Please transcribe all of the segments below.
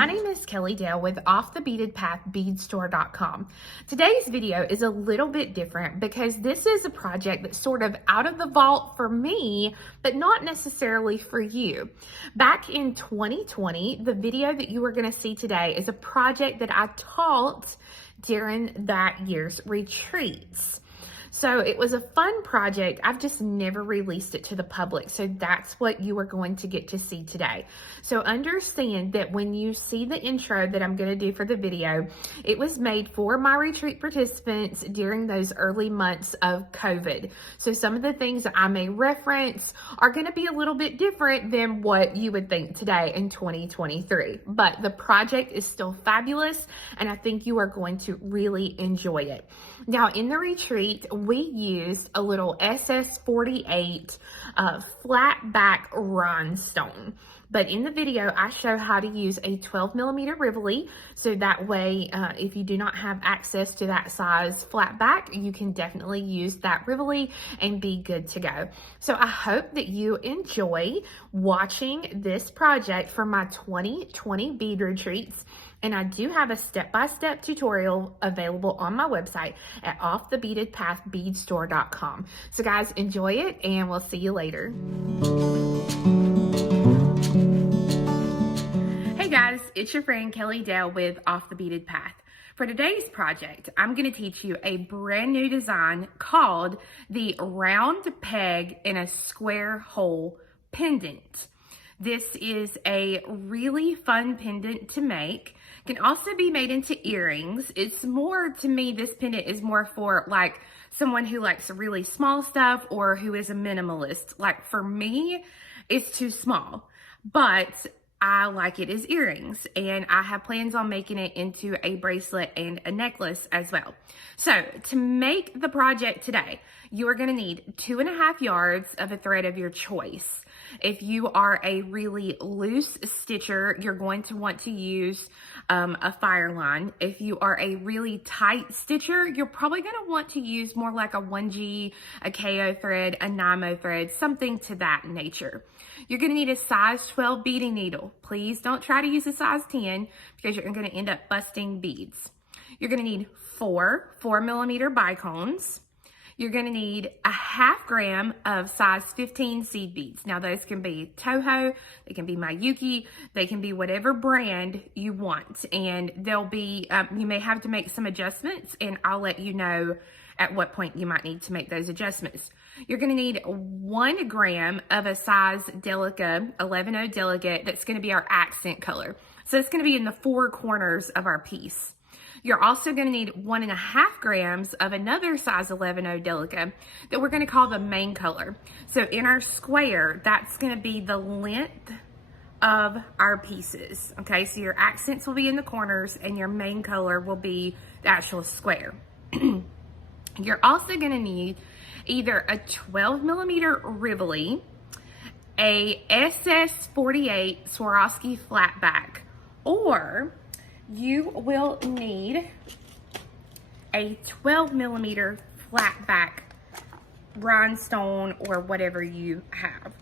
my name is Kelly Dale with offthebeadedpath beadstore.com. Today's video is a little bit different because this is a project that's sort of out of the vault for me, but not necessarily for you. Back in 2020, the video that you are going to see today is a project that I taught during that year's retreats. So it was a fun project. I've just never released it to the public. So that's what you are going to get to see today. So understand that when you see the intro that I'm going to do for the video, it was made for my retreat participants during those early months of COVID. So some of the things that I may reference are going to be a little bit different than what you would think today in 2023. But the project is still fabulous, and I think you are going to really enjoy it. Now, in the retreat, we used a little SS48 flat back rhinestone. But in the video, I show how to use a 12mm Rivoli. So that way, if you do not have access to that size flat back, you can definitely use that Rivoli and be good to go. So I hope that you enjoy watching this project for my 2020 bead retreats. And I do have a step-by-step tutorial available on my website at offthebeadedpathbeadstore.com. So guys, enjoy it, and we'll see you later. Hey guys, it's your friend Kelly Dale with Off the Beaded Path. For today's project, I'm going to teach you a brand new design called the Round Peg in a Square Hole Pendant. This is a really fun pendant to make. Can also be made into earrings. It's more, to me, this pendant is more for like someone who likes really small stuff or who is a minimalist. Like for me, it's too small, but I like it as earrings, and I have plans on making it into a bracelet and a necklace as well. So to make the project today, you are going to need 2.5 yards of a thread of your choice. If you are a really loose stitcher, you're going to want to use a fire line. If you are a really tight stitcher, you're probably going to want to use more like a 1G, a KO thread, a NYMO thread, something to that nature. You're going to need a size 12 beading needle. Please don't try to use a size 10 because you're going to end up busting beads. You're going to need 4mm Bicones. You're going to need a 1/2 gram of size 15 seed beads. Now those can be Toho, they can be Mayuki, they can be whatever brand you want. And they'll be, you may have to make some adjustments, and I'll let you know at what point you might need to make those adjustments. You're going to need 1 gram of a size Delica, 11-0 Delica, that's going to be our accent color. So it's going to be in the 4 corners of our piece. You're also going to need 1.5 grams of another size 11-0 Delica that we're going to call the main color. So in our square, that's going to be the length of our pieces. Okay, so your accents will be in the corners and your main color will be the actual square. You're also going to need either a 12mm Rivoli, a SS48 Swarovski flat back, or you will need a 12mm flat back rhinestone or whatever you have.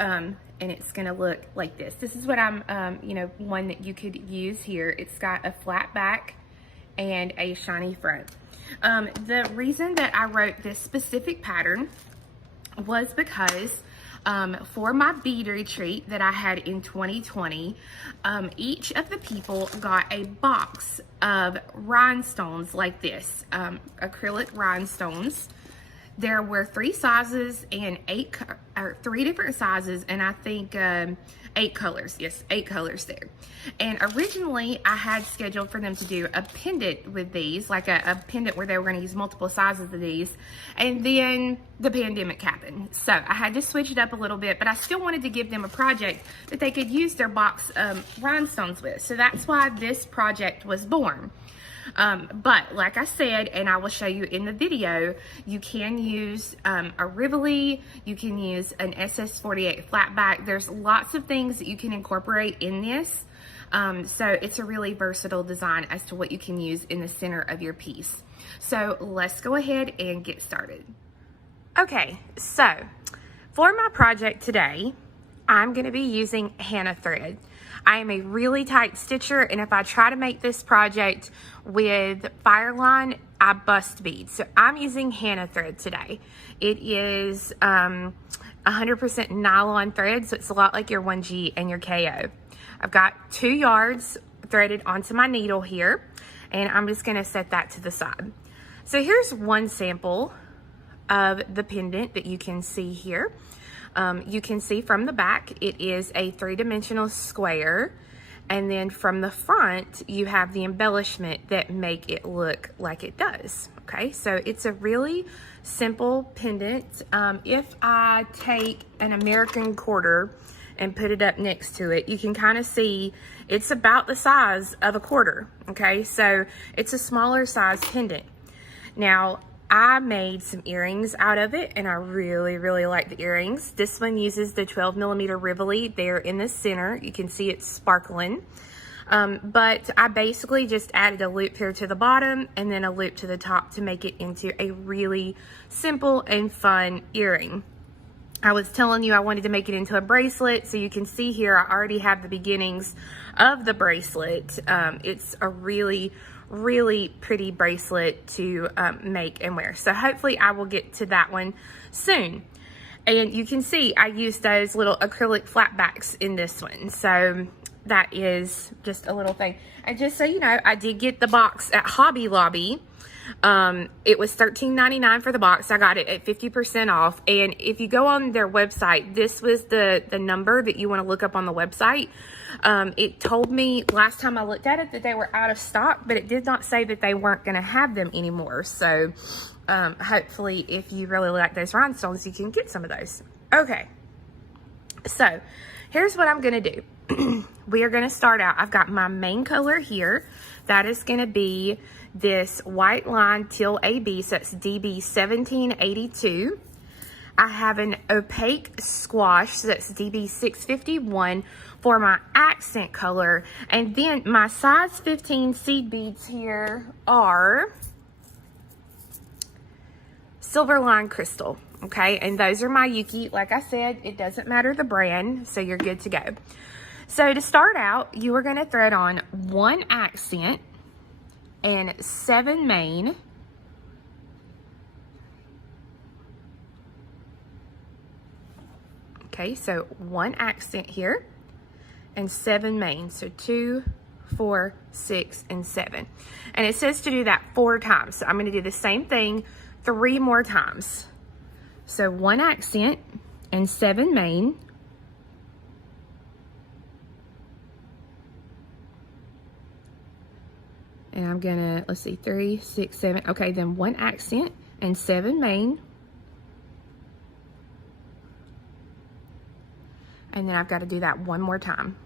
And it's going to look like this. This is what I'm, one that you could use here. It's got a flat back and a shiny front. The reason that I wrote this specific pattern was because for my bead retreat that I had in 2020, each of the people got a box of rhinestones like this, acrylic rhinestones. There were 3 sizes and 3 different sizes, and I think 8 colors. Yes, 8 colors there. And originally I had scheduled for them to do a pendant with these, like a pendant where they were going to use multiple sizes of these. And then the pandemic happened. So I had to switch it up a little bit, but I still wanted to give them a project that they could use their box rhinestones with. So that's why this project was born. But like I said, and I will show you in the video, you can use a Rivoli, you can use an SS48 flat back. There's lots of things that you can incorporate in this. So it's a really versatile design as to what you can use in the center of your piece. So let's go ahead and get started. Okay, so for my project today, I'm going to be using Hannah thread. I am a really tight stitcher, and if I try to make this project with Fireline, I bust beads. So I'm using Hannah thread today. It is 100% nylon thread, so it's a lot like your 1G and your KO. I've got 2 yards threaded onto my needle here, and I'm just gonna set that to the side. So here's one sample of the pendant that you can see here. You can see from the back, it is a 3-dimensional square. And then from the front, you have the embellishment that make it look like it does. Okay, so it's a really simple pendant. If I take an American quarter and put it up next to it, you can kind of see it's about the size of a quarter. Okay, so it's a smaller size pendant. Now, I made some earrings out of it, and I really like the earrings. This one uses the 12mm Rivoli there in the center. You can see it's sparkling. But I basically just added a loop here to the bottom and then a loop to the top to make it into a really simple and fun earring. I was telling you I wanted to make it into a bracelet, so you can see here I already have the beginnings of the bracelet. It's a really pretty bracelet to make and wear. So hopefully I will get to that one soon. And you can see I used those little acrylic flat backs in this one. So that is just a little thing. And just so you know, I did get the box at Hobby Lobby. It was $13.99 for the box. I got it at 50% off. And if you go on their website, this was the number that you want to look up on the website. It told me last time I looked at it that they were out of stock, but it did not say that they weren't going to have them anymore. So, hopefully if you really like those rhinestones, you can get some of those. Okay. So here's what I'm going to do. We are going to start out. I've got my main color here. That is going to be this white line teal AB, so that's DB 1782. I have an opaque squash, so that's DB 651 for my accent color. And then my size 15 seed beads here are silver line crystal, okay? And those are my Yuki. Like I said, it doesn't matter the brand, so you're good to go. So to start out, you are going to thread on 1 accent and 7 main. Okay, so 1 accent here and 7 main. So 2, 4, 6, and 7. And it says to do that 4 times. So I'm going to do the same thing 3 more times. So 1 accent and 7 main. And I'm gonna, let's see, 3, 6, 7. Okay, then 1 accent and 7 main. And then I've got to do that 1 more time.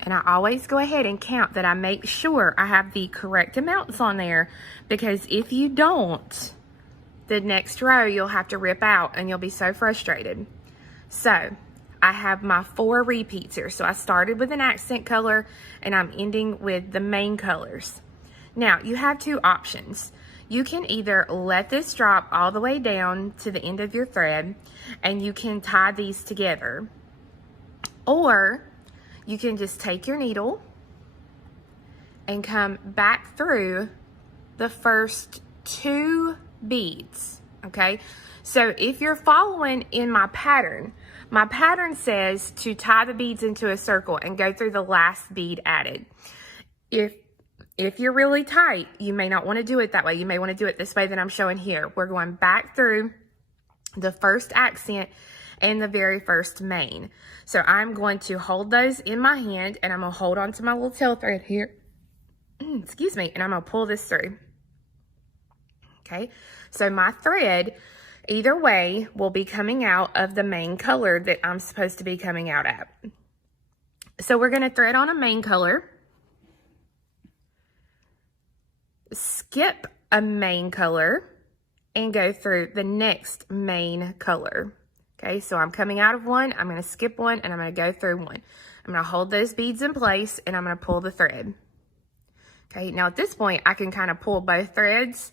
And I always go ahead and count that I make sure I have the correct amounts on there, because if you don't, the next row you'll have to rip out and you'll be so frustrated. So I have my 4 repeats here. So I started with an accent color and I'm ending with the main colors. Now you have 2 options. You can either let this drop all the way down to the end of your thread and you can tie these together, or you can just take your needle and come back through the first 2 beads. Okay, so if you're following in my pattern says to tie the beads into a circle and go through the last bead added. If you're really tight, you may not want to do it that way. You may want to do it this way that I'm showing here. We're going back through the first accent and the very first main. So I'm going to hold those in my hand and I'm going to hold on to my little tail thread here. Excuse me. And I'm going to pull this through. Okay, so my thread, either way, will be coming out of the main color that I'm supposed to be coming out at. So we're going to thread on a main color, skip a main color, and go through the next main color. Okay, so I'm coming out of one, I'm going to skip one, and I'm going to go through one. I'm going to hold those beads in place, and I'm going to pull the thread. Okay, now at this point, I can kind of pull both threads,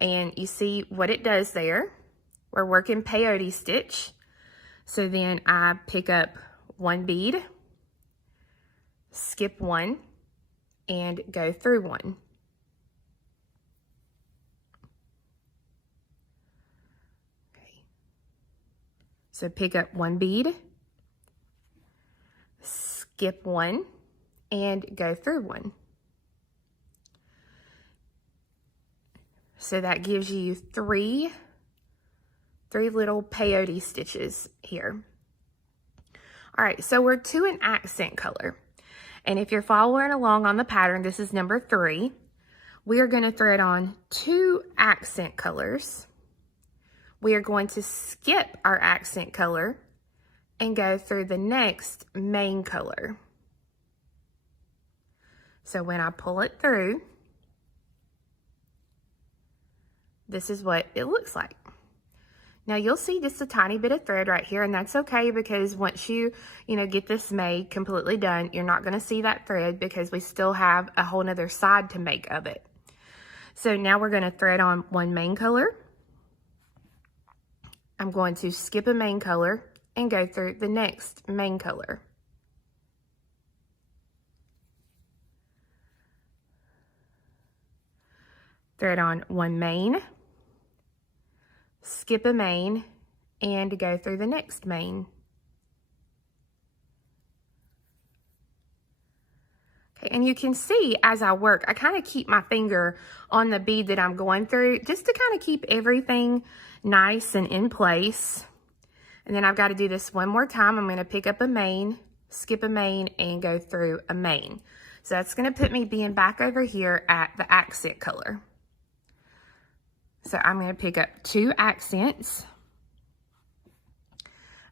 and you see what it does there. We're working peyote stitch. So then I pick up one bead, skip one, and go through one. Okay. So pick up one bead, skip one, and go through one. So that gives you three little peyote stitches here. All right, so we're to an accent color. And if you're following along on the pattern, this is number 3. We are going to thread on 2 accent colors. We are going to skip our accent color and go through the next main color. So when I pull it through, this is what it looks like. Now you'll see just a tiny bit of thread right here, and that's okay, because once you get this made completely done, you're not going to see that thread because we still have a whole nother side to make of it. So now we're going to thread on one main color. I'm going to skip a main color and go through the next main color. Thread on one main, skip a main, and go through the next main. Okay, and you can see as I work, I kind of keep my finger on the bead that I'm going through just to kind of keep everything nice and in place. And then I've got to do this one more time. I'm going to pick up a main, skip a main, and go through a main. So that's going to put me being back over here at the accent color. So I'm going to pick up 2 accents.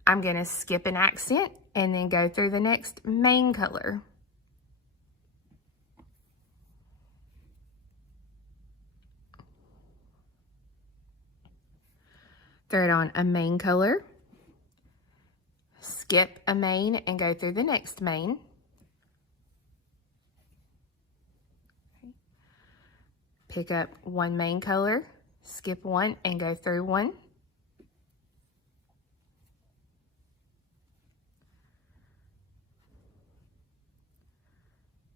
I'm going to skip an accent and then go through the next main color. Thread on a main color, skip a main and go through the next main. Pick up one main color, skip one and go through one.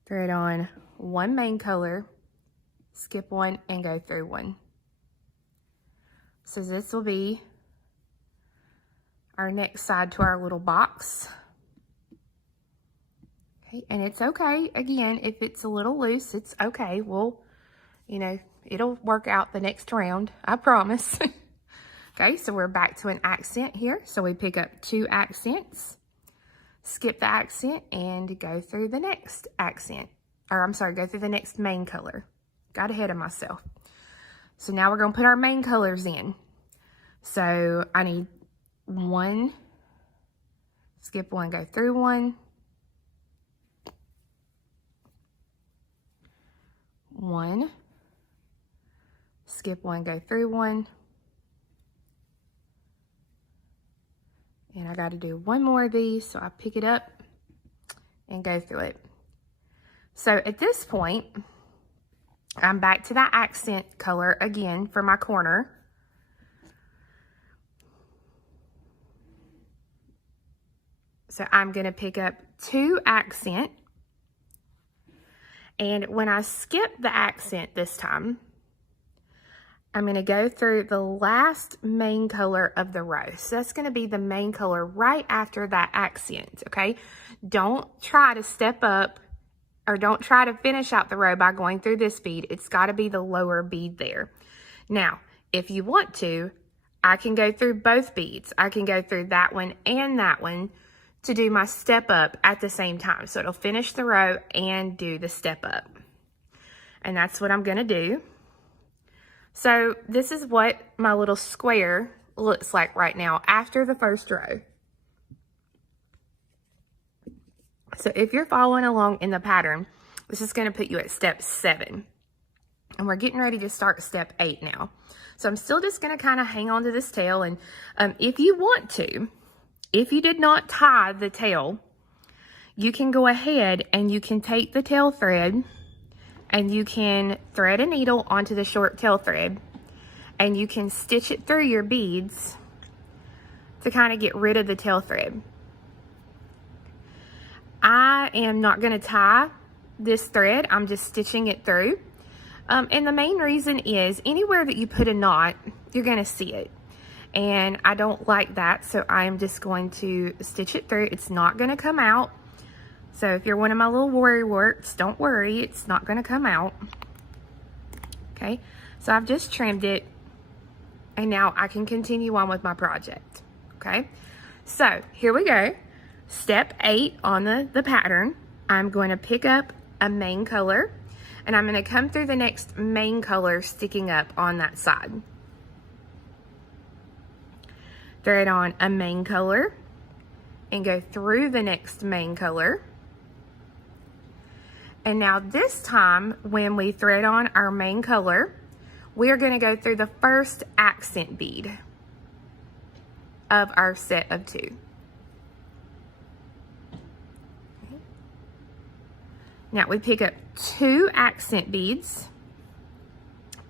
Thread on one main color, skip one and go through one. So this will be our next side to our little box. Okay, and it's okay, again, if it's a little loose, it's okay. We'll, it'll work out the next round, I promise. Okay, so we're back to an accent here. So we pick up 2 accents, skip the accent, and go through the next accent. Or I'm sorry, go through the next main color. Got ahead of myself. So now we're going to put our main colors in. So I need 1, skip 1, go through 1. 1, skip 1, go through 1. And I got to do 1 more of these, so I pick it up and go through it. So at this point, I'm back to that accent color again for my corner. So I'm going to pick up 2 accent. And when I skip the accent this time, I'm going to go through the last main color of the row. So that's going to be the main color right after that accent, okay? Don't try to step up or don't try to finish out the row by going through this bead. It's got to be the lower bead there. Now, if you want to, I can go through both beads. I can go through that one and that one to do my step up at the same time. So it'll finish the row and do the step up. And that's what I'm going to do. So this is what my little square looks like right now after the first row. So if you're following along in the pattern, this is going to put you at step 7. And we're getting ready to start step 8 now. So I'm still just going to kind of hang on to this tail. And if you want to, if you did not tie the tail, you can go ahead and you can take the tail thread and you can thread a needle onto the short tail thread, and you can stitch it through your beads to kind of get rid of the tail thread. I am not going to tie this thread, I'm just stitching it through. And the main reason is anywhere that you put a knot, you're going to see it. And I don't like that, so I'm just going to stitch it through. It's not going to come out. So if you're one of my little worry warts, don't worry, it's not going to come out. Okay, so I've just trimmed it, and now I can continue on with my project. Okay, so here we go. Step 8 on the pattern. I'm going to pick up a main color, and I'm going to come through the next main color sticking up on that side. Thread on a main color and go through the next main color. And now this time, when we thread on our main color, we're going to go through the first accent bead of our set of 2. Now we pick up 2 accent beads,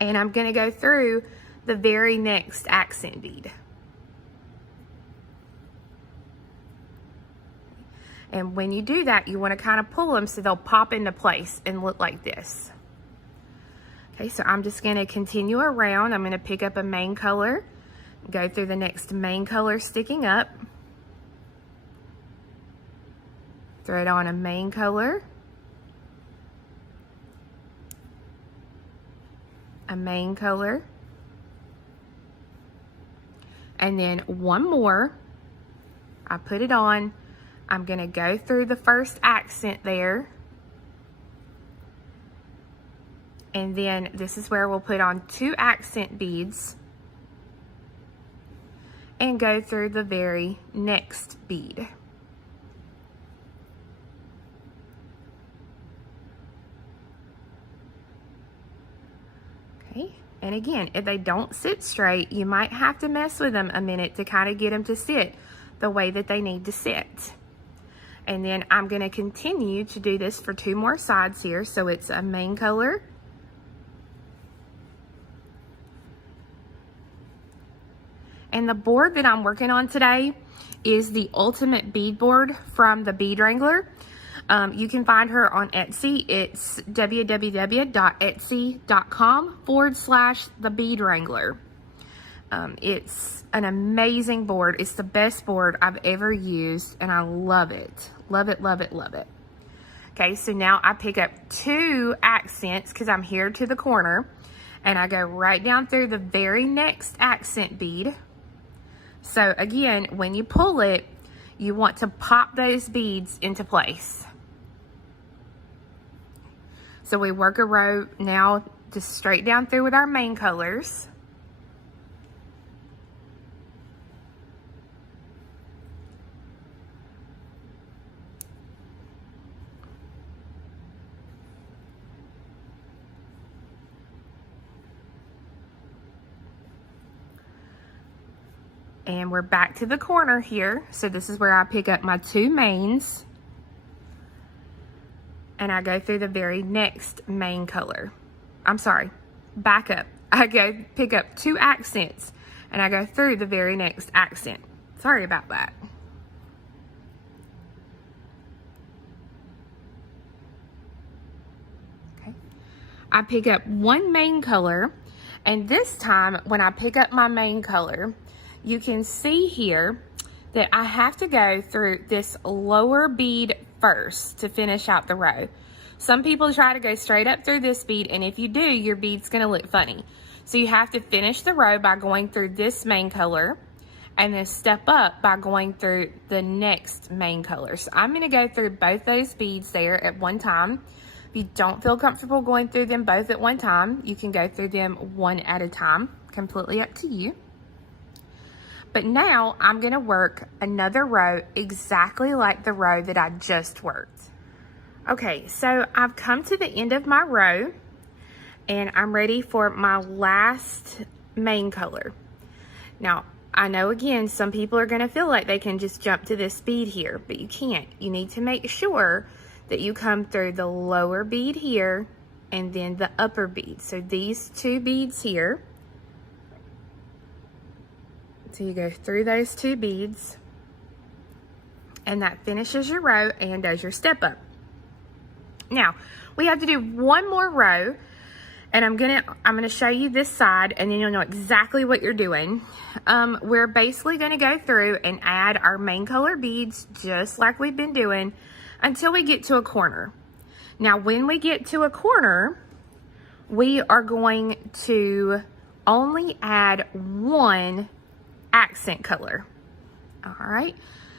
and I'm going to go through the very next accent bead. And when you do that, you want to kind of pull them so they'll pop into place and look like this. Okay, so I'm just going to continue around. I'm going to pick up a main color, go through the next main color sticking up, thread on a main color, a main color, and then one more. I put it on. I'm going to go through the first accent there, and then this is where we'll put on 2 accent beads and go through the very next bead. Okay, and again, if they don't sit straight, you might have to mess with them a minute to kind of get them to sit the way that they need to sit. And then I'm going to continue to do this for 2 more sides here. So it's a main color, and the board that I'm working on today is the Ultimate Bead Board from the Bead Wrangler. You can find her on Etsy. It's www.etsy.com/the Bead Wrangler. It's an amazing board. It's the best board I've ever used, and I love it. Love it, love it, love it. Okay, so now I pick up 2 accents because I'm here to the corner, and I go right down through the very next accent bead. So again, when you pull it, you want to pop those beads into place. So we work a row now just straight down through with our main colors. And we're back to the corner here. So this is where I pick up my 2 mains, and I go through the very next main color. I'm sorry, back up. I go pick up 2 accents, and I go through the very next accent. Sorry about that. Okay. I pick up 1 main color, and this time when I pick up my main color, you can see here that I have to go through this lower bead first to finish out the row. Some people try to go straight up through this bead, and if you do, your bead's gonna look funny. So you have to finish the row by going through this main color, and then step up by going through the next main color. So I'm gonna go through both those beads there at one time. If you don't feel comfortable going through them both at one time, you can go through them one at a time, completely up to you. But now I'm gonna work another row exactly like the row that I just worked. Okay, so I've come to the end of my row, and I'm ready for my last main color. Now, I know again, some people are gonna feel like they can just jump to this bead here, but you can't. You need to make sure that you come through the lower bead here and then the upper bead. So these two beads here. So you go through those two beads, and that finishes your row and does your step up. Now, we have to do one more row, and I'm gonna show you this side, and then you'll know exactly what you're doing. We're basically gonna go through and add our main color beads just like we've been doing until we get to a corner. Now, when we get to a corner, we are going to only add one accent color. All right,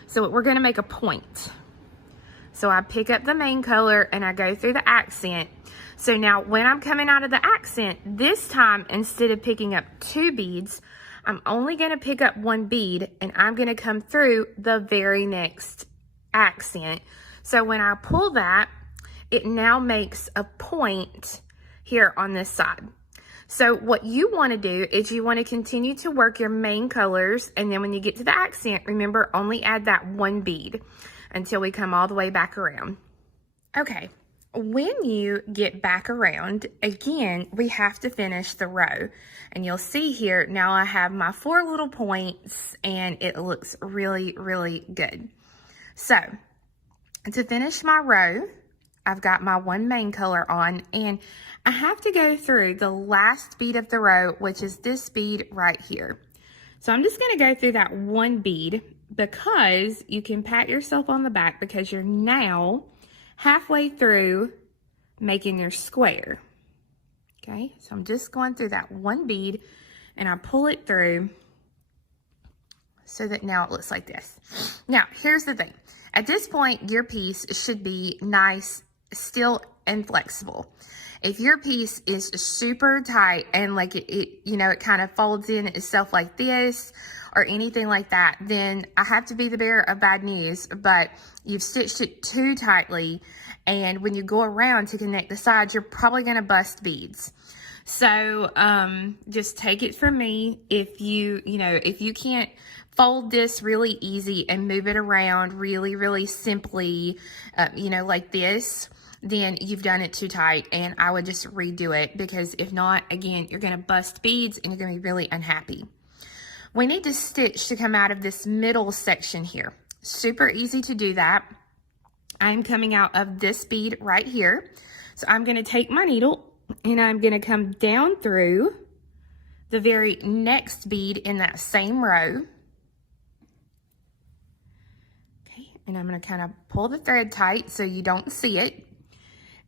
so we're gonna make a point. So I pick up the main color and I go through the accent. So now when I'm coming out of the accent, this time, instead of picking up two beads, I'm only gonna pick up one bead, and I'm gonna come through the very next accent. So when I pull that, it now makes a point here on this side. So what you want to do is you want to continue to work your main colors, and then when you get to the accent, remember, only add that one bead until we come all the way back around. Okay, when you get back around, again, we have to finish the row. And you'll see here, now I have my 4 little points, and it looks really, really good. So, to finish my row, I've got my one main color on, and I have to go through the last bead of the row, which is this bead right here. So I'm just gonna go through that one bead, because you can pat yourself on the back because you're now halfway through making your square. Okay, so I'm just going through that one bead, and I pull it through so that now it looks like this. Now, here's the thing. At this point, your piece should be nice, still, and flexible. If your piece is super tight and like it kind of folds in itself like this or anything like that, then I have to be the bearer of bad news, but you've stitched it too tightly, and when you go around to connect the sides, you're probably going to bust beads. So just take it from me. If you can't fold this really easy and move it around really, really simply, like this, then you've done it too tight, and I would just redo it, because if not, again, you're going to bust beads and you're going to be really unhappy. We need to stitch to come out of this middle section here. Super easy to do that. I'm coming out of this bead right here. So I'm going to take my needle and I'm going to come down through the very next bead in that same row. Okay, and I'm going to kind of pull the thread tight so you don't see it.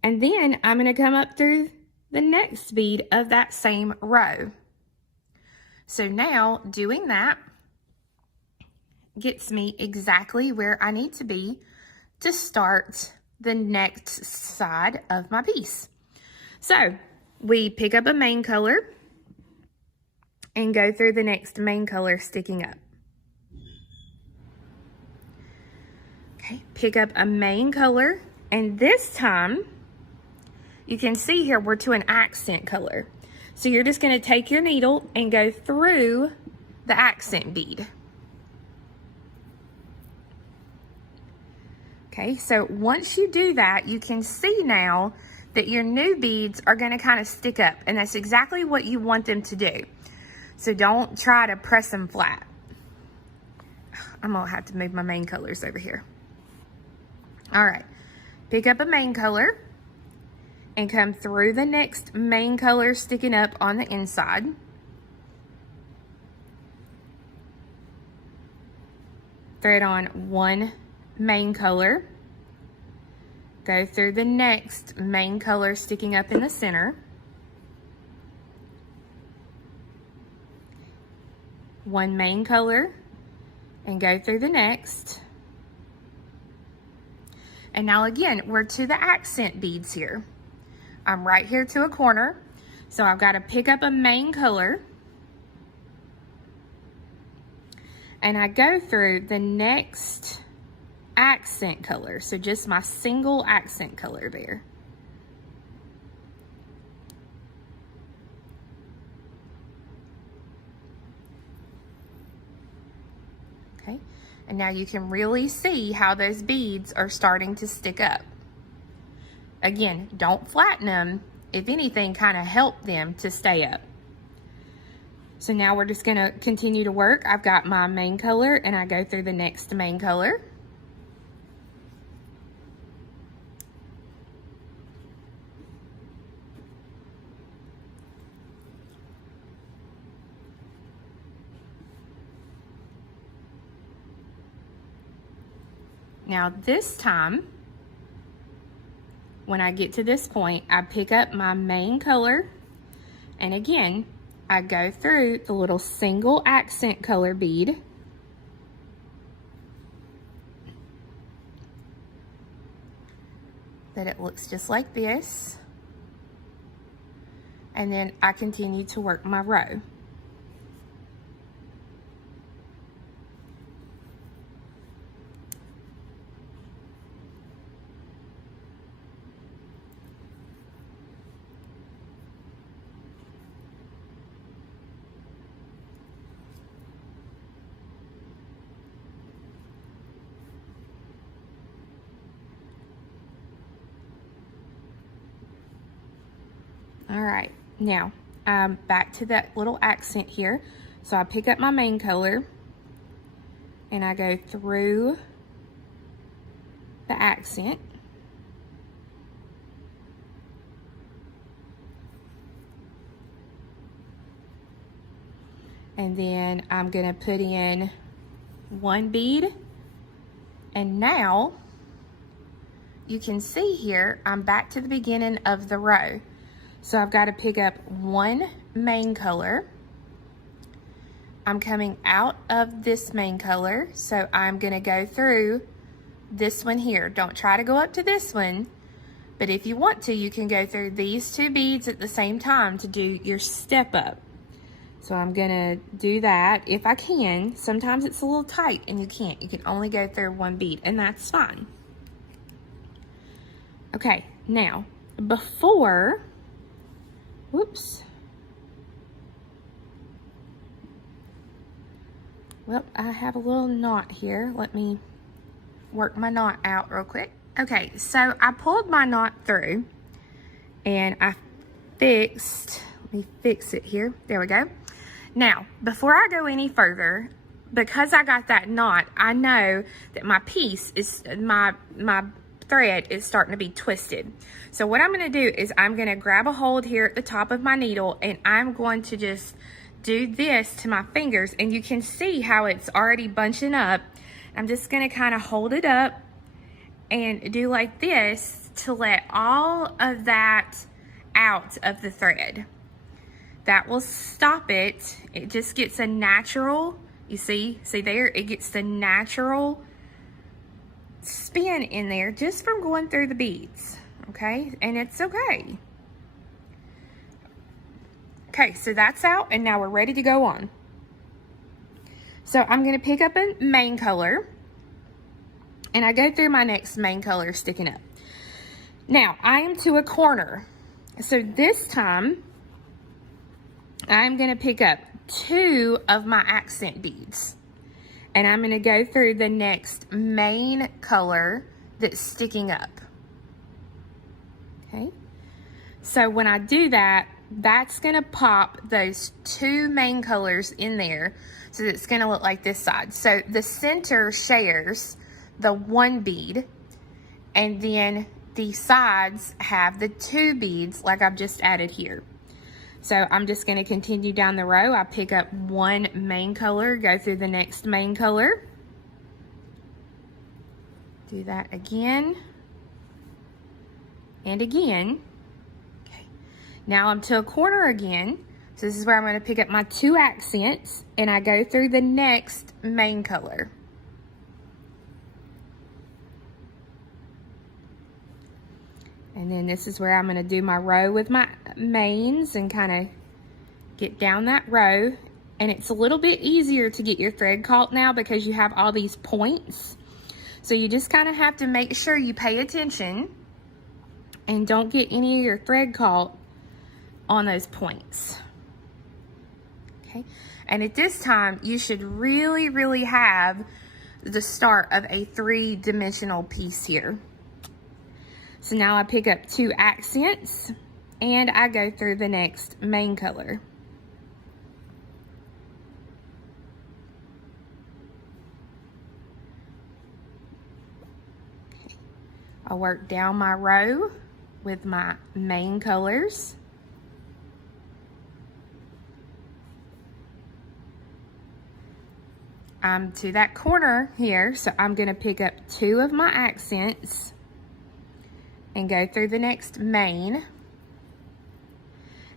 And then I'm going to come up through the next bead of that same row. So now doing that gets me exactly where I need to be to start the next side of my piece. So we pick up a main color and go through the next main color sticking up. Okay, pick up a main color, and this time you can see here we're to an accent color. So you're just going to take your needle and go through the accent bead. Okay, so once you do that, you can see now that your new beads are going to kind of stick up, and that's exactly what you want them to do. So don't try to press them flat. I'm going to have to move my main colors over here. All right, pick up a main color and come through the next main color sticking up on the inside. Thread on one main color. Go through the next main color sticking up in the center. One main color and go through the next. And now again, we're to the accent beads here. I'm right here to a corner, so I've got to pick up a main color, and I go through the next accent color, so just my single accent color there. Okay, and now you can really see how those beads are starting to stick up. Again, don't flatten them, if anything, kind of help them to stay up. So now we're just gonna continue to work. I've got my main color and I go through the next main color. Now this time, when I get to this point, I pick up my main color, and again, I go through the little single accent color bead. That it looks just like this. And then I continue to work my row. All right, now back to that little accent here. So I pick up my main color and I go through the accent. And then I'm gonna put in one bead. And now you can see here, I'm back to the beginning of the row. So I've got to pick up one main color. I'm coming out of this main color, so I'm going to go through this one here. Don't try to go up to this one, but if you want to, you can go through these two beads at the same time to do your step up. So I'm going to do that if I can. Sometimes it's a little tight and you can't. You can only go through one bead, and that's fine. Okay, now before... Whoops. Well, I have a little knot here. Let me work my knot out real quick. Okay, so I pulled my knot through and I fixed, let me fix it here. There we go. Now, before I go any further, because I got that knot, I know that my piece is, my thread is starting to be twisted. So what I'm going to do is I'm going to grab a hold here at the top of my needle, and I'm going to just do this to my fingers, and you can see how it's already bunching up. I'm just going to kind of hold it up and do like this to let all of that out of the thread. That will stop it. It just gets a natural, you see there, it gets the natural spin in there just from going through the beads, okay? And it's okay. Okay, so that's out, and now we're ready to go on. So I'm going to pick up a main color, and I go through my next main color sticking up. Now, I am to a corner. So this time, I'm going to pick up 2 of my accent beads. And I'm going to go through the next main color that's sticking up. Okay. So when I do that, that's going to pop those 2 main colors in there. So it's going to look like this side. So the center shares the 1 bead. And then the sides have the 2 beads like I've just added here. So I'm just going to continue down the row. I pick up 1 main color, go through the next main color. Do that again. And again. Okay. Now I'm to a corner again. So this is where I'm going to pick up my 2 accents, and I go through the next main color. And then this is where I'm going to do my row with my mains and kind of get down that row. And it's a little bit easier to get your thread caught now because you have all these points. So you just kind of have to make sure you pay attention and don't get any of your thread caught on those points. Okay. And at this time, you should really have the start of a 3-dimensional piece here. So now I pick up 2 accents, and I go through the next main color. I work down my row with my main colors. I'm to that corner here, so I'm gonna pick up 2 of my accents and go through the next main.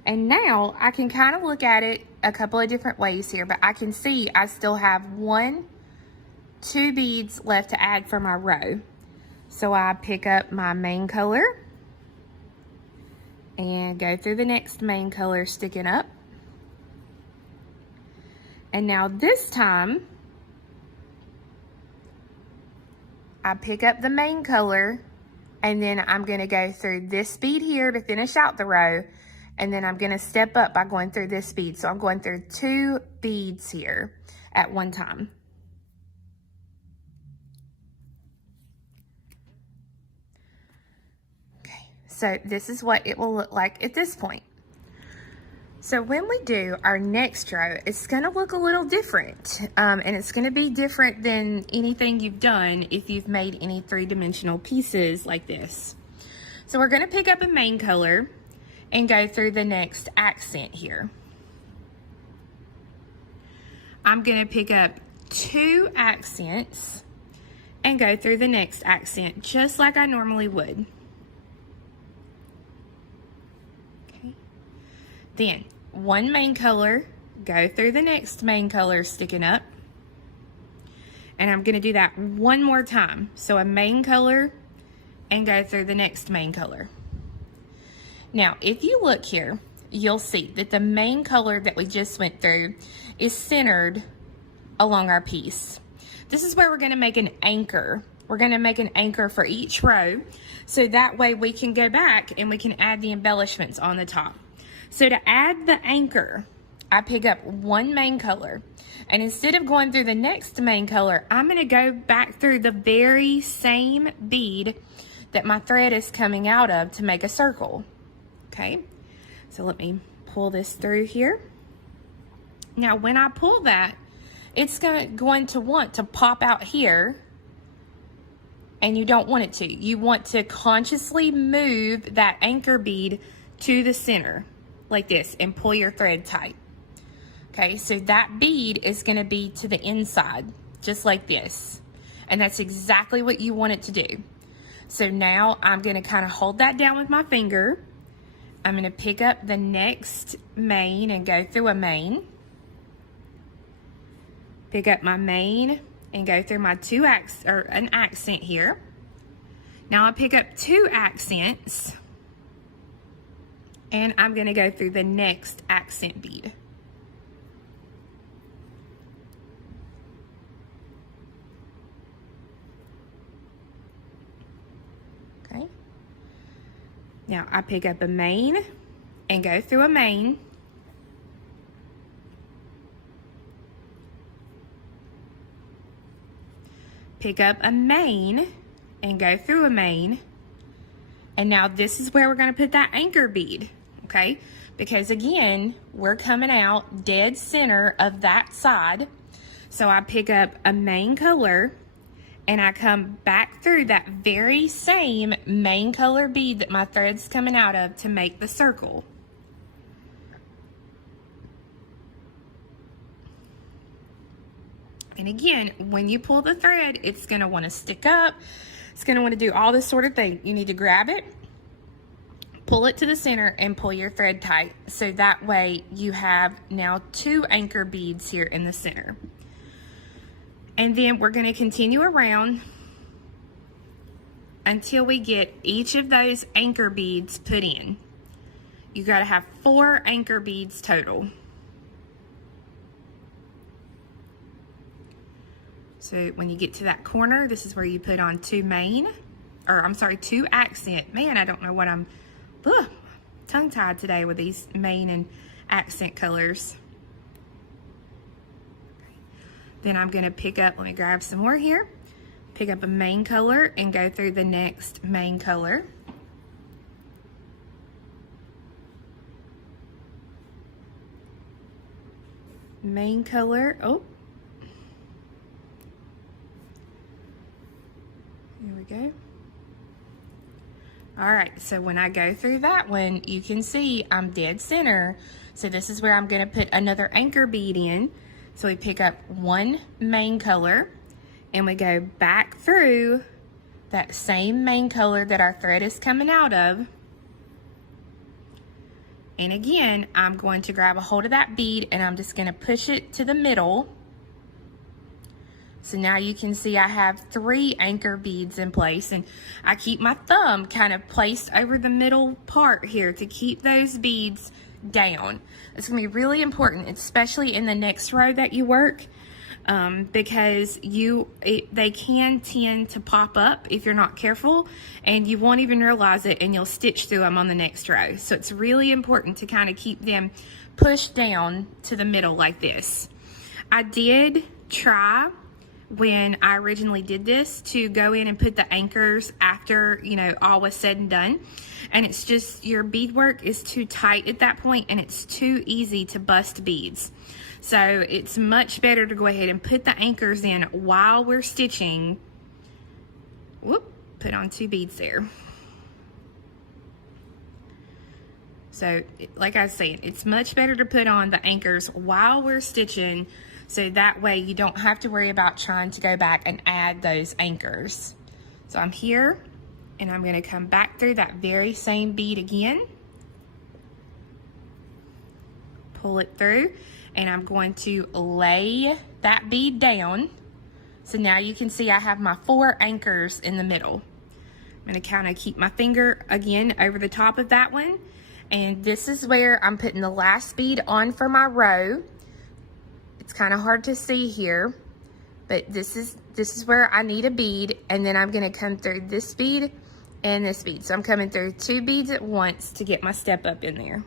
And now I can kind of look at it a couple of different ways here, but I can see I still have 2 beads left to add for my row. So I pick up my main color and go through the next main color sticking up. And now this time, I pick up the main color, and then I'm gonna go through this bead here to finish out the row, and then I'm gonna step up by going through this bead. So I'm going through 2 beads here at one time. So this is what it will look like at this point. So when we do our next row, it's gonna look a little different. And it's gonna be different than anything you've done if you've made any 3-dimensional pieces like this. So we're gonna pick up a main color and go through the next accent here. I'm gonna pick up 2 accents and go through the next accent just like I normally would. Then 1 main color, go through the next main color sticking up. And I'm gonna do that 1 more time. So a main color and go through the next main color. Now, if you look here, you'll see that the main color that we just went through is centered along our piece. This is where we're gonna make an anchor. We're gonna make an anchor for each row. So that way we can go back and we can add the embellishments on the top. So to add the anchor, I pick up 1 main color, and instead of going through the next main color, I'm gonna go back through the very same bead that my thread is coming out of to make a circle, okay? So let me pull this through here. Now when I pull that, it's going to want to pop out here, and you don't want it to. You want to consciously move that anchor bead to the center, like this, and pull your thread tight. Okay, so that bead is gonna be to the inside, just like this. And that's exactly what you want it to do. So now I'm gonna kind of hold that down with my finger. I'm gonna pick up the next main and go through a main. Pick up my main and go through my an accent here. Now I pick up 2 accents, and I'm gonna go through the next accent bead. Okay. Now I pick up a main and go through a main. Pick up a main and go through a main. And now this is where we're gonna put that anchor bead. Okay, because again, we're coming out dead center of that side. So I pick up a main color and I come back through that very same main color bead that my thread's coming out of to make the circle. And again, when you pull the thread, it's gonna wanna stick up. It's gonna wanna do all this sort of thing. You need to grab it, pull it to the center, and pull your thread tight. So that way you have now 2 anchor beads here in the center. And then we're gonna continue around until we get each of those anchor beads put in. You gotta have 4 anchor beads total. So when you get to that corner, this is where you put on 2 accent. Man, I don't know what I'm tongue-tied today with these main and accent colors. Then I'm gonna pick up, let me grab some more here, pick up a main color and go through the next main color. main color. Oh, here we go. All right, so when I go through that one, you can see I'm dead center. So this is where I'm gonna put another anchor bead in. So we pick up one main color and we go back through that same main color that our thread is coming out of. And again, I'm going to grab a hold of that bead and I'm just gonna push it to the middle. So now you can see I have 3 anchor beads in place, and I keep my thumb kind of placed over the middle part here to keep those beads down. It's gonna be really important, especially in the next row that you work, because they can tend to pop up if you're not careful, and you won't even realize it, and you'll stitch through them on the next row. So it's really important to kind of keep them pushed down to the middle like this. I did try, when I originally did this, to go in and put the anchors after, you know, all was said and done. And it's just, your beadwork is too tight at that point and it's too easy to bust beads. So it's much better to go ahead and put the anchors in while we're stitching. Whoop, put on 2 beads there. So like I said, it's much better to put on the anchors while we're stitching, so that way you don't have to worry about trying to go back and add those anchors. So I'm here and I'm going to come back through that very same bead again, pull it through, and I'm going to lay that bead down. So now you can see I have my 4 anchors in the middle. I'm going to kind of keep my finger again over the top of that one, and this is where I'm putting the last bead on for my row. It's kind of hard to see here, but this is where I need a bead, and then I'm going to come through this bead and this bead. So I'm coming through 2 beads at once to get my step up in there.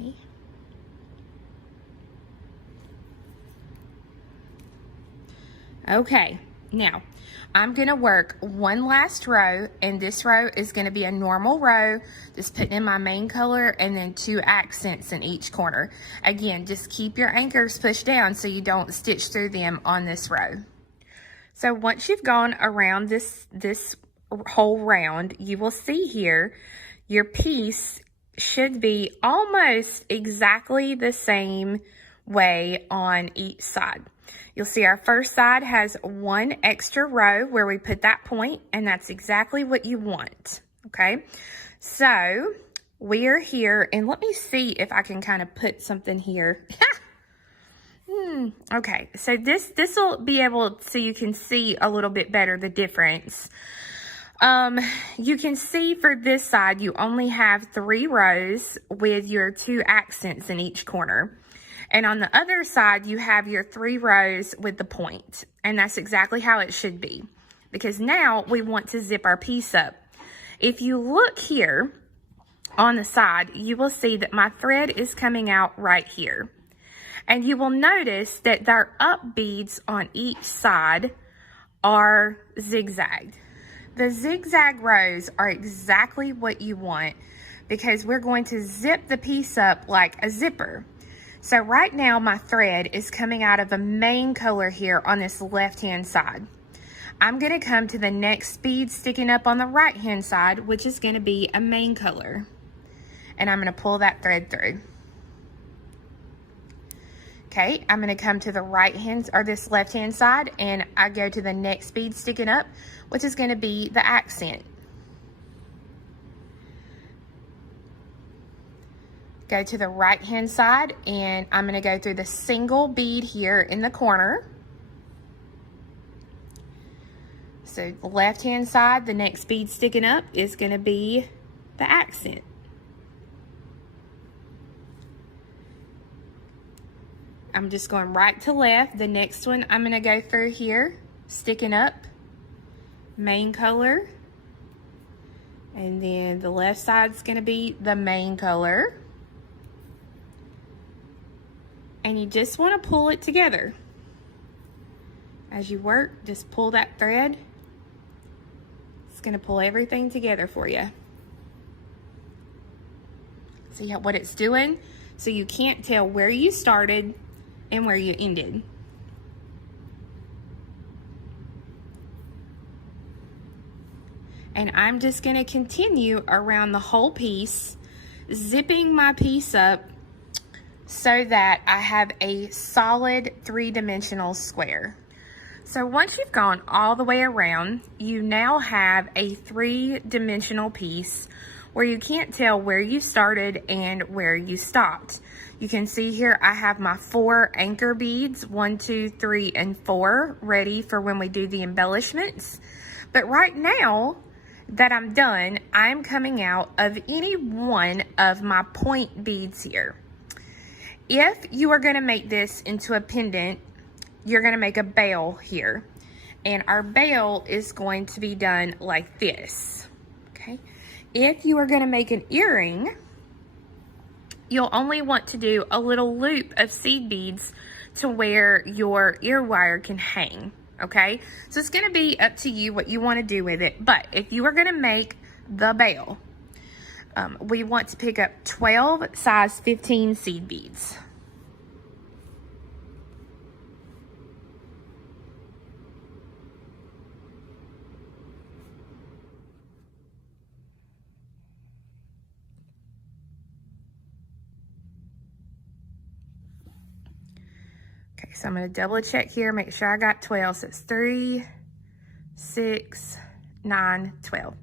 Okay. Okay, now I'm going to work one last row, and this row is going to be a normal row, just putting in my main color and then 2 accents in each corner. Again, just keep your anchors pushed down so you don't stitch through them on this row. So once you've gone around this whole round, you will see here your piece should be almost exactly the same way on each side. You'll see our first side has 1 extra row where we put that point, and that's exactly what you want, okay? So we are here, and let me see if I can kind of put something here. Okay, so this will be able, so you can see a little bit better the difference. You can see for this side, you only have 3 rows with your 2 accents in each corner. And on the other side, you have your 3 rows with the point. And that's exactly how it should be, because now we want to zip our piece up. If you look here on the side, you will see that my thread is coming out right here. And you will notice that our up beads on each side are zigzagged. The zigzag rows are exactly what you want, because we're going to zip the piece up like a zipper. So right now my thread is coming out of the main color here on this left-hand side. I'm going to come to the next bead sticking up on the right-hand side, which is going to be a main color. And I'm going to pull that thread through. Okay, I'm going to come to the right-hand, or this left-hand side, and I go to the next bead sticking up, which is going to be the accent. Go to the right hand side, and I'm going to go through the single bead here in the corner. So the left hand side, the next bead sticking up is going to be the accent. I'm just going right to left. The next one I'm going to go through here, sticking up, main color, and then the left side's going to be the main color. And you just want to pull it together. As you work, just pull that thread. It's going to pull everything together for you. See what it's doing? So you can't tell where you started and where you ended. And I'm just going to continue around the whole piece, zipping my piece up so that I have a solid 3-dimensional square. So once you've gone all the way around, you now have a 3-dimensional piece where you can't tell where you started and where you stopped. You can see here I have my 4 anchor beads, 1, 2, 3, and 4, ready for when we do the embellishments. But right now that I'm done, I'm coming out of any one of my point beads here. If you are going to make this into a pendant, you're going to make a bail here. And our bail is going to be done like this, okay? If you are going to make an earring, you'll only want to do a little loop of seed beads to where your ear wire can hang, okay? So it's going to be up to you what you want to do with it. But if you are going to make the bail, we want to pick up 12 size 15 seed beads. Okay, so I'm going to double check here, make sure I got 12. So it's 3, 6, 9, 12.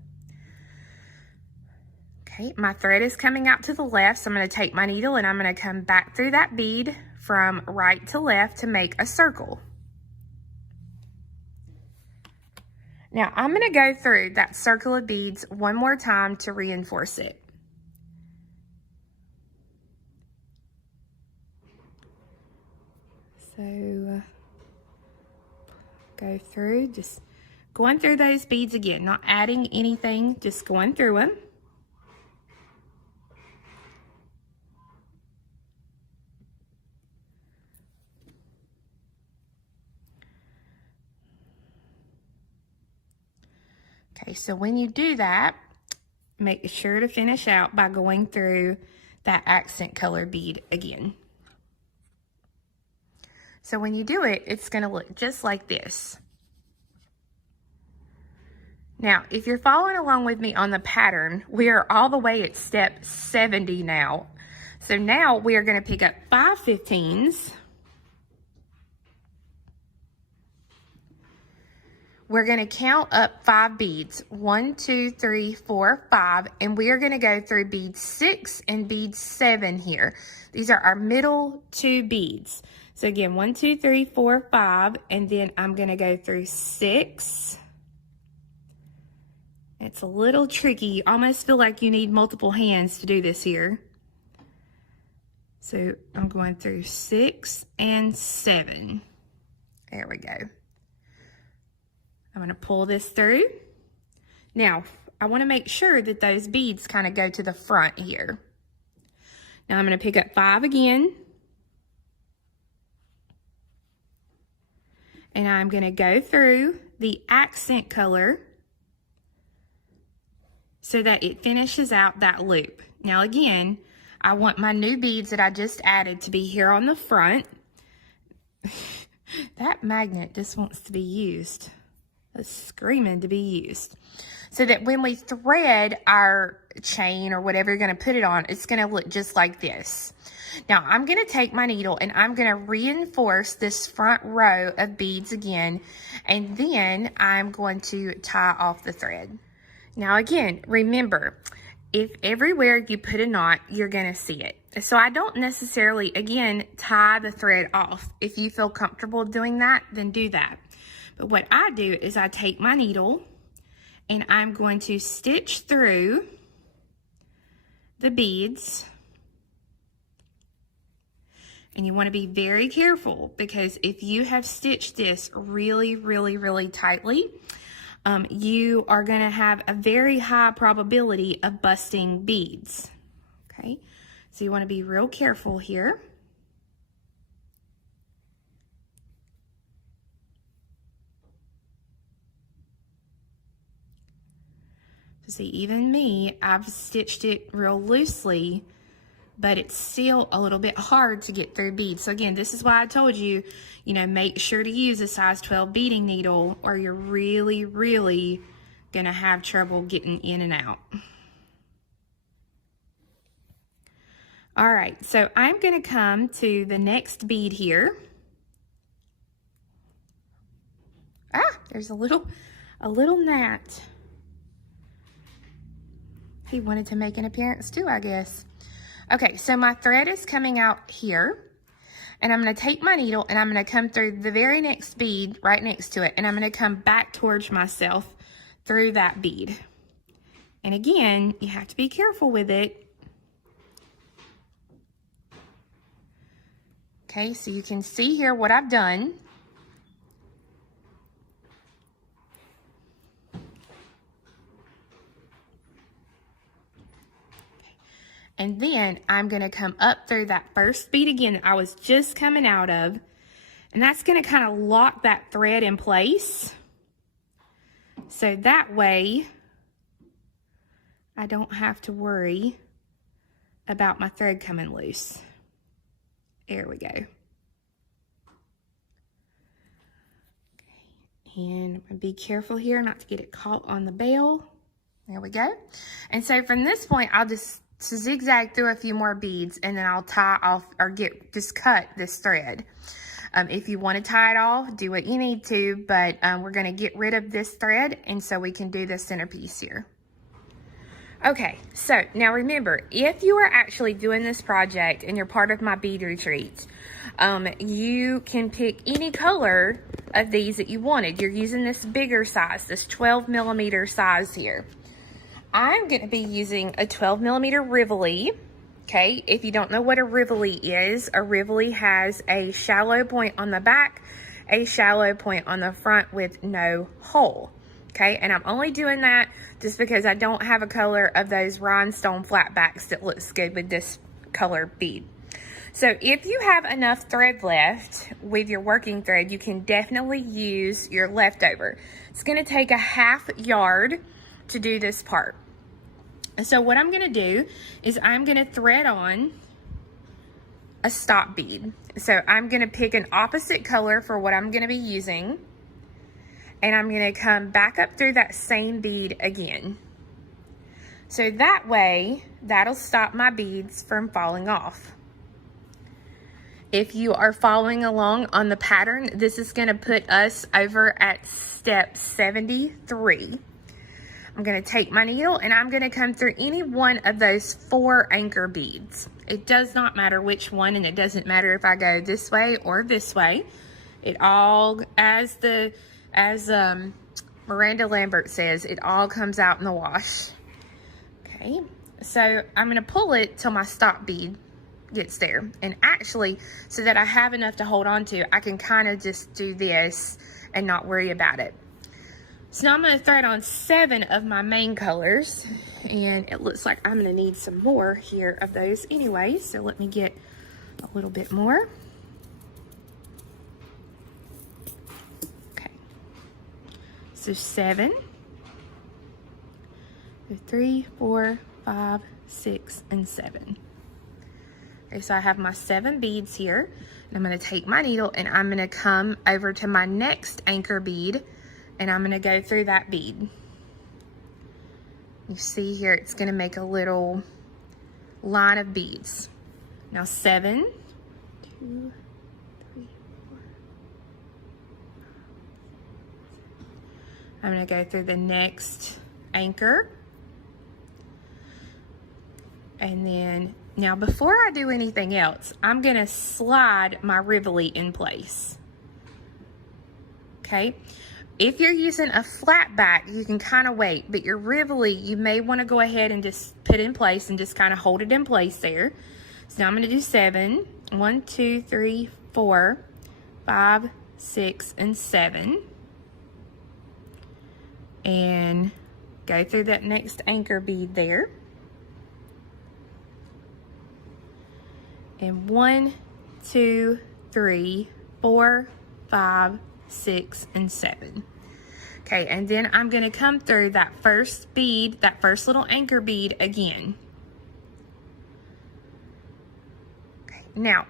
Okay, my thread is coming out to the left, so I'm going to take my needle and I'm going to come back through that bead from right to left to make a circle. Now I'm going to go through that circle of beads one more time to reinforce it. So go through, just going through those beads again, not adding anything, just going through them. Okay, so when you do that, make sure to finish out by going through that accent color bead again. So when you do it, it's going to look just like this. Now, if you're following along with me on the pattern, we are all the way at step 70 now. So now we are going to pick up 5 15s. We're going to count up 5 beads, 1, 2, 3, 4, 5, and we are going to go through bead 6 and bead 7 here. These are our middle 2 beads. So again, 1, 2, 3, 4, 5, and then I'm going to go through 6. It's a little tricky. You almost feel like you need multiple hands to do this here. So I'm going through 6 and 7. There we go. I'm going to pull this through. Now, I want to make sure that those beads kind of go to the front here. Now I'm going to pick up 5 again. And I'm going to go through the accent color so that it finishes out that loop. Now again, I want my new beads that I just added to be here on the front. That magnet just wants to be used. It's screaming to be used. So that when we thread our chain or whatever you're going to put it on, it's going to look just like this. Now I'm going to take my needle and I'm going to reinforce this front row of beads again, and then I'm going to tie off the thread. Now again, remember, if everywhere you put a knot, you're going to see it. So I don't necessarily, again, tie the thread off. If you feel comfortable doing that, then do that. But what I do is I take my needle and I'm going to stitch through the beads. And you want to be very careful, because if you have stitched this really, really, really tightly, you are going to have a very high probability of busting beads. Okay, so you want to be real careful here. See, even me, I've stitched it real loosely but it's still a little bit hard to get through beads. So again, this is why I told you, you know, make sure to use a size 12 beading needle, or you're really, really gonna have trouble getting in and out. All right, so I'm gonna come to the next bead here. Ah, there's a little gnat. He wanted to make an appearance too, I guess. Okay, so my thread is coming out here, and I'm gonna take my needle and I'm gonna come through the very next bead right next to it, and I'm gonna come back towards myself through that bead. And again, you have to be careful with it. Okay, so you can see here what I've done. And then I'm gonna come up through that first bead again that I was just coming out of, and that's gonna kind of lock that thread in place. So that way, I don't have to worry about my thread coming loose. There we go. Okay. And I'm gonna be careful here not to get it caught on the bell. There we go. And so from this point, I'll just zigzag through a few more beads, and then I'll tie off or just cut this thread. If you want to tie it off, do what you need to, but we're going to get rid of this thread, and so we can do the centerpiece here. Okay, so now remember, if you are actually doing this project and you're part of my bead retreat, you can pick any color of these that you wanted. You're using this bigger size, this 12 millimeter size here. I'm going to be using a 12 millimeter Rivoli. Okay, if you don't know what a Rivoli is, a Rivoli has a shallow point on the back, a shallow point on the front with no hole. Okay, and I'm only doing that just because I don't have a color of those rhinestone flatbacks that looks good with this color bead. So if you have enough thread left with your working thread, you can definitely use your leftover. It's going to take a ½ yard to do this part. So what I'm going to do is I'm going to thread on a stop bead. So I'm going to pick an opposite color for what I'm going to be using, and I'm going to come back up through that same bead again. So that way, that'll stop my beads from falling off. If you are following along on the pattern, this is going to put us over at step 73. I'm going to take my needle and I'm going to come through any one of those 4 anchor beads. It does not matter which one, and it doesn't matter if I go this way or this way. It all, as Miranda Lambert says, it all comes out in the wash. Okay, so I'm going to pull it till my stop bead gets there. And actually, so that I have enough to hold on to, I can kind of just do this and not worry about it. So now I'm going to thread on 7 of my main colors, and it looks like I'm going to need some more here of those anyway, so let me get a little bit more. Okay, so 7, 3, 4, 5, 6, and 7. Okay, so I have my 7 beads here, and I'm going to take my needle and I'm going to come over to my next anchor bead, and I'm going to go through that bead. You see here, it's going to make a little line of beads. Now 7, 2, 3, 4. I'm going to go through the next anchor. And then, now before I do anything else, I'm going to slide my Rivoli in place. Okay. If you're using a flat back, you can kind of wait, but your Rivoli, you may want to go ahead and just put in place and just kind of hold it in place there. So now I'm going to do 7. 1, 2, 3, 4, 5, 6, and 7. And go through that next anchor bead there. And 1, 2, 3, 4, 5, 6, and 7. Okay, and then I'm going to come through that first bead, that first little anchor bead again. Now,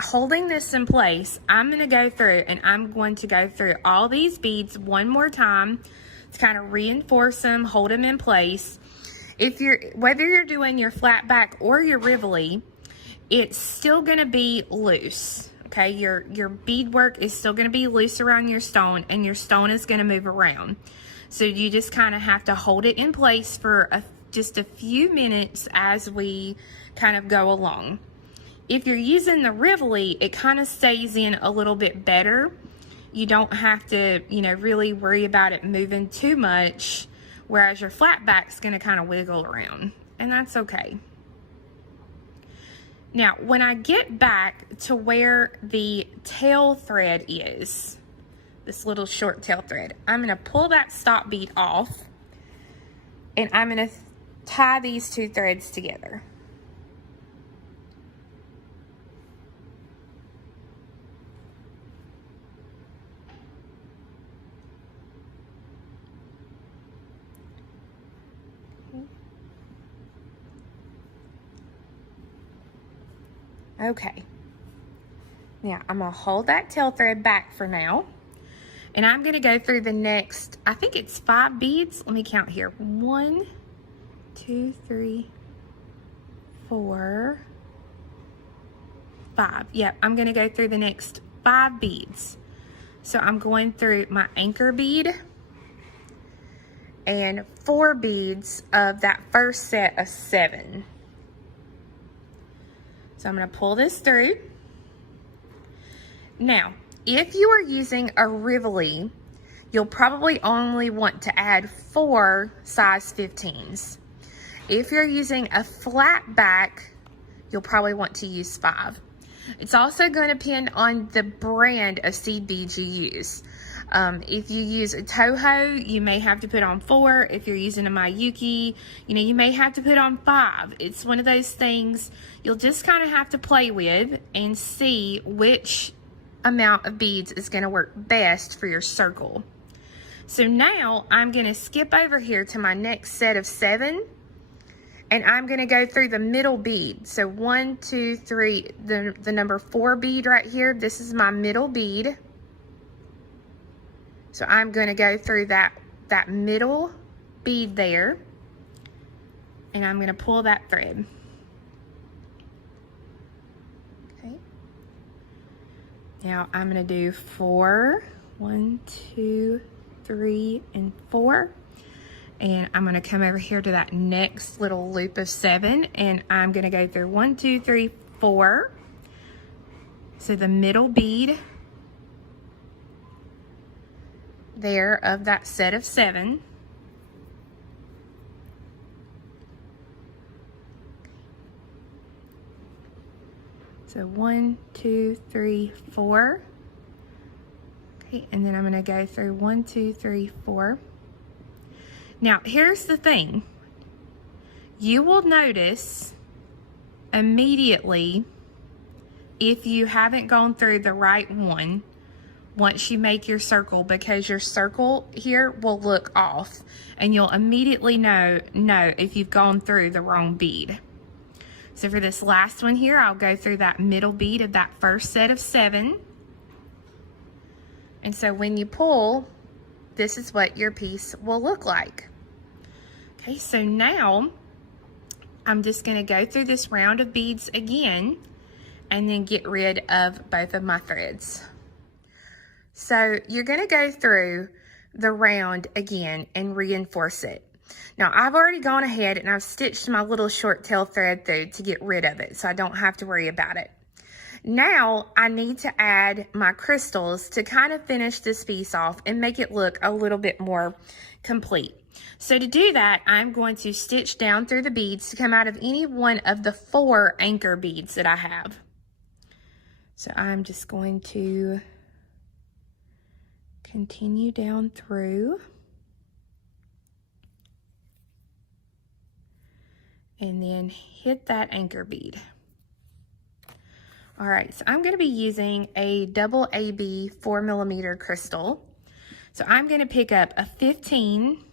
holding this in place, I'm going to go through and I'm going to go through all these beads one more time to kind of reinforce them, hold them in place. Whether you're doing your flat back or your Rivoli, it's still going to be loose. Okay, your beadwork is still going to be loose around your stone, and your stone is going to move around. So you just kind of have to hold it in place for just a few minutes as we kind of go along. If you're using the Rivoli, it kind of stays in a little bit better. You don't have to, really worry about it moving too much, whereas your flat back's going to kind of wiggle around, and that's okay. Now, when I get back to where the tail thread is, this little short tail thread, I'm going to pull that stop bead off, and I'm going to tie these two threads together. Okay, now I'm going to hold that tail thread back for now, and I'm going to go through the next, I think it's 5 beads. Let me count here. 1, 2, 3, 4, 5. Yep, I'm going to go through the next 5 beads. So I'm going through my anchor bead and 4 beads of that first set of 7. So I'm going to pull this through. Now, if you are using a Rivoli, you'll probably only want to add 4 size 15s. If you're using a flat back, you'll probably want to use 5. It's also going to depend on the brand of seed beads you use. If you use a Toho, you may have to put on 4. If you're using a Miyuki, you may have to put on 5. It's one of those things you'll just kind of have to play with and see which amount of beads is going to work best for your circle. So now I'm going to skip over here to my next set of 7, and I'm going to go through the middle bead. So 1, 2, 3, the number 4 bead right here, this is my middle bead. So I'm going to go through that middle bead there, and I'm going to pull that thread. Okay. Now I'm going to do 4, 1, 2, 3, and 4. And I'm going to come over here to that next little loop of 7, and I'm going to go through 1, 2, 3, 4. So the middle bead there of that set of 7. So 1, 2, 3, 4. Okay, and then I'm going to go through 1, 2, 3, 4. Now, here's the thing. You will notice immediately if you haven't gone through the right one once you make your circle, because your circle here will look off, and you'll immediately know if you've gone through the wrong bead. So for this last one here, I'll go through that middle bead of that first set of 7. And so when you pull, this is what your piece will look like. Okay, so now I'm just going to go through this round of beads again and then get rid of both of my threads. So you're going to go through the round again and reinforce it. Now I've already gone ahead and I've stitched my little short tail thread through to get rid of it, so I don't have to worry about it. Now I need to add my crystals to kind of finish this piece off and make it look a little bit more complete. So to do that, I'm going to stitch down through the beads to come out of any one of the 4 anchor beads that I have. So I'm just going to continue down through and then hit that anchor bead. All right, so I'm going to be using a double AB 4mm crystal. So I'm going to pick up a 15,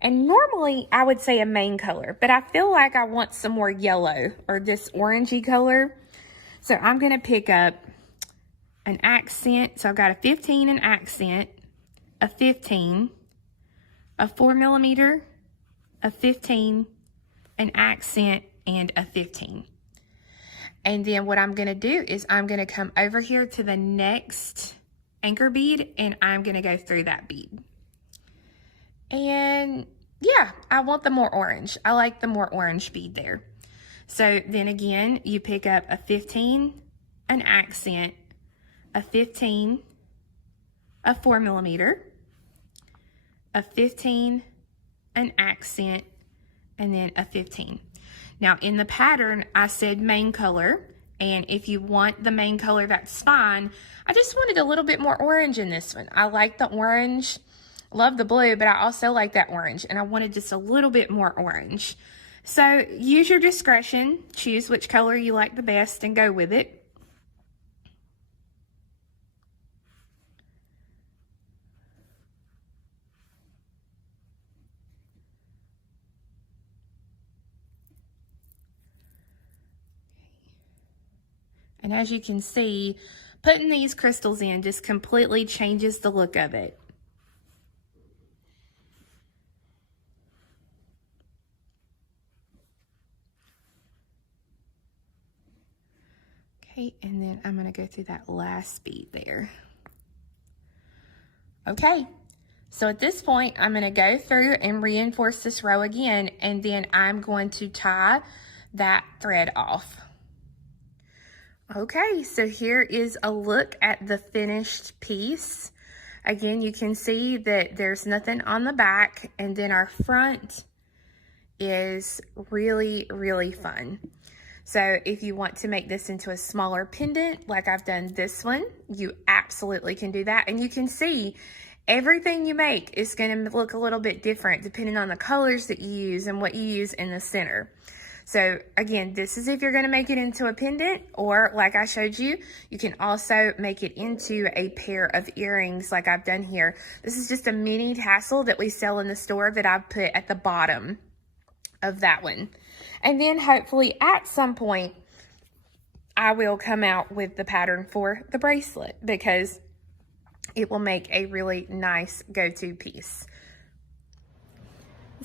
and normally I would say a main color, but I feel like I want some more yellow or this orangey color. So I'm going to pick up an accent. So I've got a 15, an accent, a 15, a 4mm, a 15, an accent, and a 15. And then what I'm going to do is I'm going to come over here to the next anchor bead, and I'm going to go through that bead. And yeah, I want the more orange. I like the more orange bead there. So then again, you pick up a 15, an accent, a 15, a 4mm, a 15, an accent, and then a 15. Now in the pattern, I said main color, and if you want the main color, that's fine. I just wanted a little bit more orange in this one. I like the orange, love the blue, but I also like that orange, and I wanted just a little bit more orange. So use your discretion, choose which color you like the best and go with it. And as you can see, putting these crystals in just completely changes the look of it. Okay, and then I'm going to go through that last bead there. Okay, so at this point, I'm going to go through and reinforce this row again, and then I'm going to tie that thread off. Okay, so here is a look at the finished piece. Again, you can see that there's nothing on the back, and then our front is really, really fun. So if you want to make this into a smaller pendant, like I've done this one, you absolutely can do that. And you can see everything you make is going to look a little bit different depending on the colors that you use and what you use in the center. So again, this is if you're going to make it into a pendant, or like I showed you, you can also make it into a pair of earrings like I've done here. This is just a mini tassel that we sell in the store that I've put at the bottom of that one. And then hopefully at some point, I will come out with the pattern for the bracelet, because it will make a really nice go-to piece.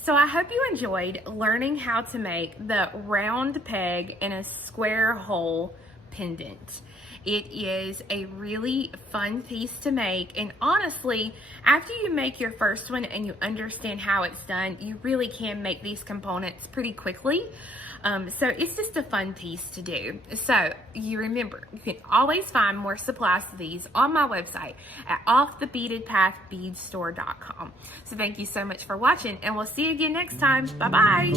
So I hope you enjoyed learning how to make the round peg in a square hole pendant. It is a really fun piece to make, and honestly, after you make your first one and you understand how it's done, you really can make these components pretty quickly. So it's just a fun piece to do. So you remember, you can always find more supplies to these on my website at offthebeadedpathbeadstore.com. So thank you so much for watching, and we'll see you again next time. Bye-bye.